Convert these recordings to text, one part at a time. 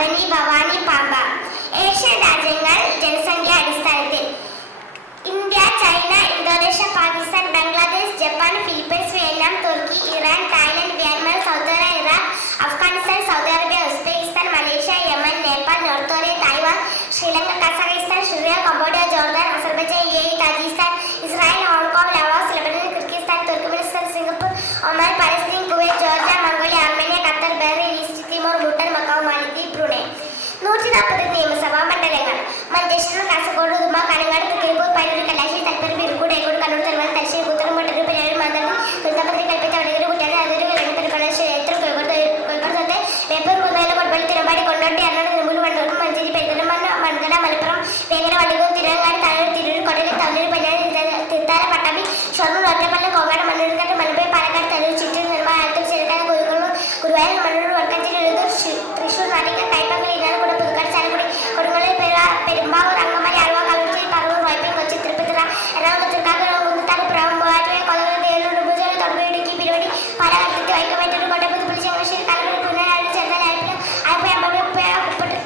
Avani, Bhavani, Pampa. Asian രാജ്യങ്ങൾ ജനസംഖ്യ അടിസ്ഥാനത്തിൽ: India, China, Indonesia, Pakistan, Bangladesh, Japan, Philippines, Vietnam, Turkey, Iran, Thailand, Myanmar, Saudi Arabia, Iraq, Afghanistan, Saudi Arabia, Uzbekistan, Malaysia, Yemen, Nepal, North Korea, Taiwan, Sri Lanka, Kazakhstan, Syria, Cambodia, Jordan, Azerbaijan, UAE, Tajikistan, Israel, Hong Kong, Laos, Lebanon, Kyrgyzstan, Turkmenistan, Singapore, Oman, Palestine, Kuwait, Georgia, Mongolia, Armenia, Qatar, Bahrain, East Timor, Bhutan, Macau, മാലദ്വീപ്, Brunei. 140 നിയമസഭാ മണ്ഡലങ്ങൾ: മഞ്ചേശ്വരം, കാസർഗോഡ്, ഉദുമ, കാഞ്ഞങ്ങാട്, തൃക്കരിപ്പൂർ, പയ്യന്നൂർ, കല്ലാശ്ശേരി, തലപ്പലം, ഇരിക്കൂർ, ഏക്കോട്, കണ്ണൂർ, തിരുവനന്തപുരം, തലശ്ശേരി, പുത്തൂർ, മട്ടന്നൂർ, പെരിയാർ, മാനന്തവാടി, കുരുത്തപ്പള്ളി, കൽപ്പറ്റ, വടകര, കുറ്റ്യാടി, അടൂർ, വെള്ളാപ്പള്ളി, ക്ഷേത്രം, കോഴിക്കോട്, ബേപ്പൂർ, കുന്നേല, കൊടുപ്പള്ളി, തിരുവമ്പാടി, കൊണ്ടോട്ടി, എറണാകുളം, നിലമ്പൂർ, വണ്ടൂർ, മഞ്ചേരി, പെരിന്തൽമണ്ണ, മൺകര, മലപ്പുറം, വേങ്ങര, വള്ളിയൂർ, തിരുവങ്ങാടി, താനൂർ, തിരൂർ, കൊടകര, തവനൂർ, പയ്യാടി, തിരുത്താല, പട്ടാമ്പി, ഷൊർണൂർ, ഒറ്റപ്പാലം, കോങ്ങാട്, മണ്ണൂർക്കാട്, മലപ്പുറം, പാലക്കാട്, തരൂർ, ചിറ്റൂർ, നിർമ്മാണ, ആലത്തൂർ, ചേർക്കാട്, കോഴിക്കോട്, ഗുരുവായൂർ, മണ്ണൂർ, വടക്കാഞ്ചേരി, എഴുതൂർ, തൃശൂർ, നാട്ടിക്കൽ, കൈപ്പമംഗലം, ഇരിങ്ങാലക്കുട, പുതുക്കാട്, ചാലക്കുടി, കൊടുങ്ങല്ലൂർ, പെരുമ്പാവൂർ, അങ്കമാലി, ആലുവ, കളമശ്ശേരി, പറവൂർ, വൈപ്പിൻ, കൊച്ചി, തിരുപ്പതിര, എറണാകുളം, തൃക്കാക്കര, കുന്നത്താട്, മൂവാറ്റുപുഴ, കൊല്ലം, തേരൂർ, ഉടുമ്പൻചോല, തൊടുപുഴ, ഇടുക്കി, പിരുവടി, പാലക്കാട്, വൈക്കം, മറ്റൂർ, കോട്ടയം, പുതുപ്പള്ളി, ചങ്ങനാശ്ശേരി, തലശ്ശേരി, പുന്നനാട്, ചെറുതല, ആലപ്പുഴ, അമ്പലപ്പുഴ,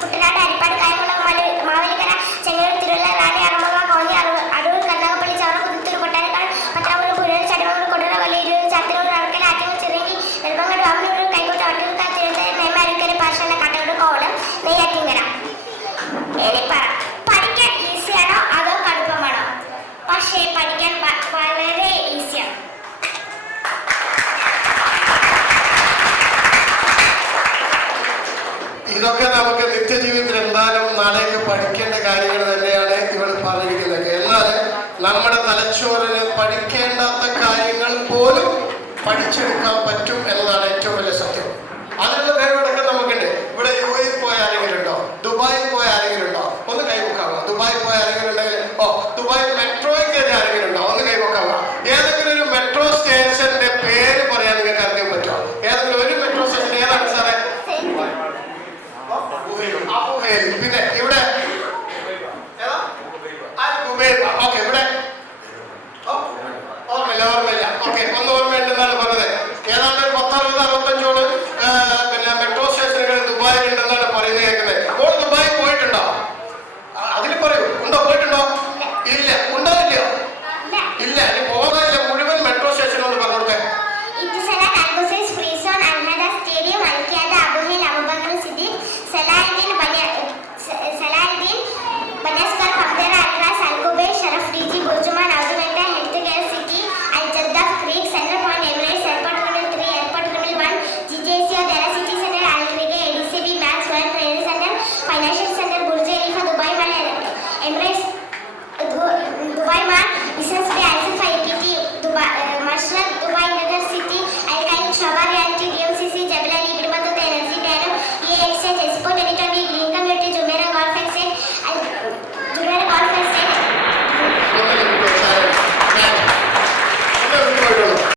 കുട്ടനാട്, ഹരിപ്പാട്, കായംകുളം, മാവേലിക്കര, ചെങ്ങന്നൂർ, തിരുവല്ല, റാണി, അറമല, കോന്നി, അടൂർ, കരുനാഗപ്പള്ളി, ചവറ, പുതുത്തൂർ, കൊട്ടാരക്കാട്, പത്തനാപുരം, പുനലൂർ, ചടയമംഗലം, കൊടുങ്ങല്ലൂർ, കൊല്ലം, ഇരുവൂർ, ചാത്തന്നൂർ, അറക്കൽ, ആറ്റിങ്ങൽ, ചിറങ്ങി, നെടുമങ്ങാട്, വാമനൂർ, കൈക്കോട്ട്, വട്ടിയൂർക്കാവ്, തിരുവനന്തപുരം, നേമ, അരുക്കര, പാറശാല, കാട്ടാക്കട, കോവളം, നെയ്യാറ്റിൻകര. പഠിക്കാൻ ഈസിയാണോ അതോ കടുപ്പമാണോ? പക്ഷേ പഠിക്കാൻ വളരെ ഈസിയാണ്. ഇതൊക്കെ നമുക്ക് നിത്യജീവിതത്തിൽ എന്തായാലും നാളേക്ക് പഠിക്കേണ്ട കാര്യങ്ങൾ തന്നെയാണ് ഇവിടെ പറഞ്ഞിരിക്കുന്നത്. എന്നാൽ നമ്മുടെ തലച്ചോറിന് പഠിക്കേണ്ടാത്ത കാര്യങ്ങൾ പോലും പഠിച്ചെടുക്കാൻ പറ്റും എന്നതാണ് ഏറ്റവും വലിയ സത്യം. അതിനുള്ള കഴിവൊക്കെ നമുക്കുണ്ട്. ഇവിടെ UAE പോയ ആരെങ്കിലും ഉണ്ടോ? ദുബായിൽ പോയ ആരെങ്കിലും ഉണ്ടോ? ഒന്ന് കൈവക്കാമോ? ദുബായിൽ പോയ ആരെങ്കിലും ഉണ്ടെങ്കിൽ ദുബായ് മെട്രോയിൽ കയറിയ